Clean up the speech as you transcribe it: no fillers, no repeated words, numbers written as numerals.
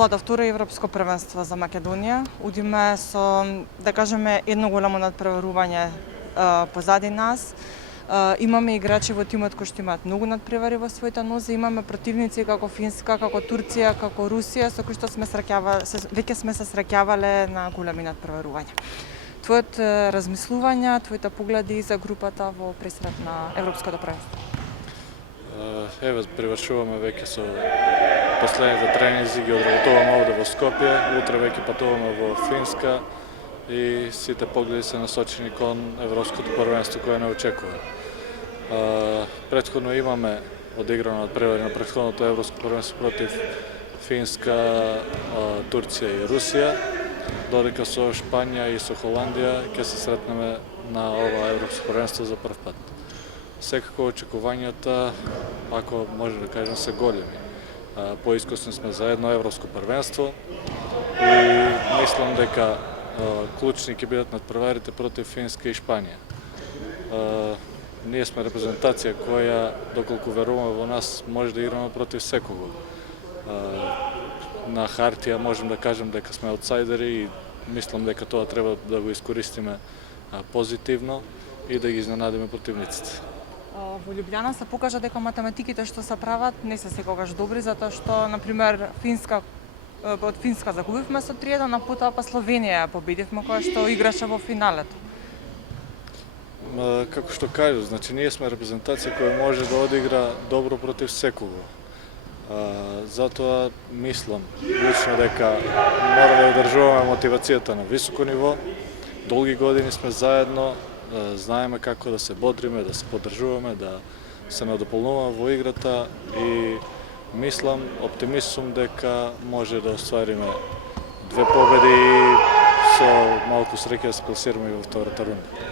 влада второ европско првенство за Македонија. Удиме со, да кажеме, едно голямо надпреварување позади нас. Имаме играчи во тимот кои што имаат многу надпревари во своите нозе, имаме противници како Финска, како Турција, како Русија, со кои што веќе сме се среќавале на големи надпреварувања. Твоите размислувања, твоите погледи за групата во пресрет на Европското првенство? Еве, привршуваме веќе со последните тренинзи, ги одработуваме овде во Скопје, утре веќе патуваме во Финска и сите погледи се насочени кон Европското првенство кое не очекува. Претходно имаме одиграно надпревари на претходното Европско првенство против Финска, Турција и Русија, додека со Шпанија и со Холандија ќе се сретнеме на ова Европско првенство за прв пат. Секако очекувањата, ако може да кажем, се големи. Поискусни сме за едно Европско првенство и мислам дека клучни ќе бидат надпреварите против Финска и Шпанија. Ние сме репрезентација која, доколку веруваме во нас, може да играме против секого. На хартија можем да кажем дека сме аутсайдери и мислам дека тоа треба да го искористиме позитивно и да ги изненадиме противниците. Во Љубљана се покажа дека математиките што се прават не се секогаш добри, затоа што, например, од Финска загубивме со 3-1, а потоа па Словенија победивме која што играше во финалето. Како што кажу, значи ние сме репрезентација која може да одигра добро против секого. Затоа мислам лично дека мора да одржуваме мотивацијата на високо ниво. Долги години сме заедно, знаеме како да се бодриме, да се поддржуваме, да се надополнуваме во играта и мислам, оптимист сум дека може да оствариме 2 победи и со малку среќа да се пласираме и во втората рунда.